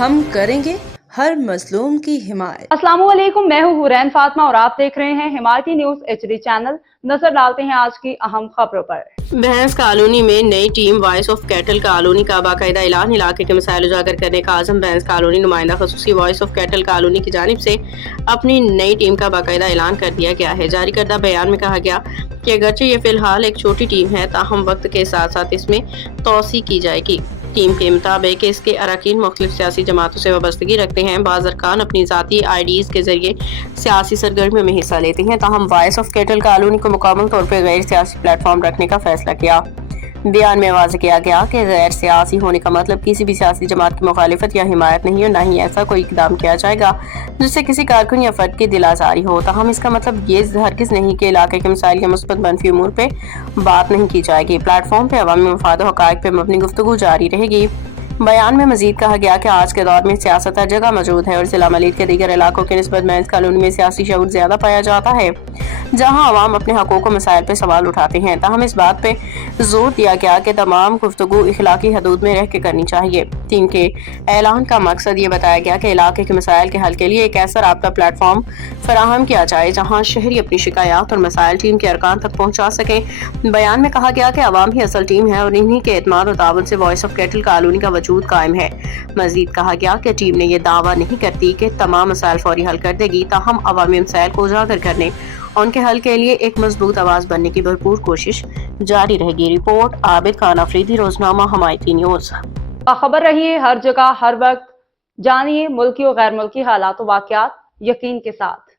ہم کریں گے ہر مظلوم کی حمایت۔ السلام علیکم، میں ہوں حورین فاطمہ اور آپ دیکھ رہے ہیں حمایتی نیوز HD چینل۔ نظر ڈالتے ہیں آج کی اہم خبروں پر۔ بھینس کالونی میں نئی team voice of cattle colony کا باقاعدہ اعلان۔ علاقے کے مسائل اجاگر کرنے کا عزم۔ بھینس کالونی نمائندہ خصوصی وائس آف کیٹل کالونی کی جانب سے اپنی نئی ٹیم کا باقاعدہ اعلان کر دیا گیا ہے۔ جاری کردہ بیان میں کہا گیا کہ اگرچہ یہ فی الحال ایک چھوٹی ٹیم ہے، تاہم وقت کے ساتھ ساتھ اس میں توسیع کی جائے گی۔ ٹیم کے مطابق اس کے اراکین مختلف سیاسی جماعتوں سے وابستگی رکھتے ہیں۔ بعض ارکان اپنی ذاتی IDs کے ذریعے سیاسی سرگرمیوں میں حصہ لیتے ہیں، تاہم وائس آف کیٹل کالونی کو مکمل طور پر غیر سیاسی پلیٹ فارم رکھنے کا فیصلہ کیا۔ بیان میں واضح کیا گیا کہ غیر سیاسی ہونے کا مطلب کسی بھی سیاسی جماعت کی مخالفت یا حمایت نہیں ہے، نہ ہی ایسا کوئی اقدام کیا جائے گا جس سے کسی کارکن یا فرد کی دل آزاری ہو۔ تاہم اس کا مطلب یہ ہرگز نہیں کہ علاقے کے مسائل یا مثبت منفی امور پہ بات نہیں کی جائے گی۔ پلیٹ فارم پہ عوامی مفاد و حقائق پہ مبنی گفتگو جاری رہے گی۔ بیان میں مزید کہا گیا کہ آج کے دور میں سیاست ہر جگہ موجود ہے اور ضلع ملیر کے دیگر علاقوں کے نسبت بھینس کالونی میں سیاسی شعور زیادہ پایا جاتا ہے، جہاں عوام اپنے حقوق و مسائل پہ سوال اٹھاتے ہیں۔ تاہم اس بات پہ زور دیا گیا کہ تمام گفتگو اخلاقی حدود میں رہ کے کرنی چاہیے۔ ٹیم کے اعلان کا مقصد یہ بتایا گیا کہ علاقے کے مسائل کے حل کے لیے ایک ایسا رابطہ پلیٹ فارم فراہم کیا جائے جہاں شہری اپنی شکایات اور مسائل ٹیم کے ارکان تک پہنچا سکیں۔ بیان میں کہا گیا کہ عوام ہی اصل ٹیم ہے اور انہی کے اعتماد و تعاون سے وائس آف کیٹل کالونی کا وجود قائم ہے۔ مزید کہا گیا کہ ٹیم نے یہ دعویٰ نہیں کرتی کہ تمام مسائل فوری حل کر دے گی، تاہم عوامی مسائل کو اجاگر کرنے اور ان کے حل کے لیے ایک مضبوط آواز بننے کی بھرپور کوشش جاری رہے گی۔ رپورٹ عابد خان افریدی، روزنامہ حمایتی نیوز۔ باخبر رہیے ہر جگہ ہر وقت، جانیے ملکی و غیر ملکی حالات و واقعات یقین کے ساتھ۔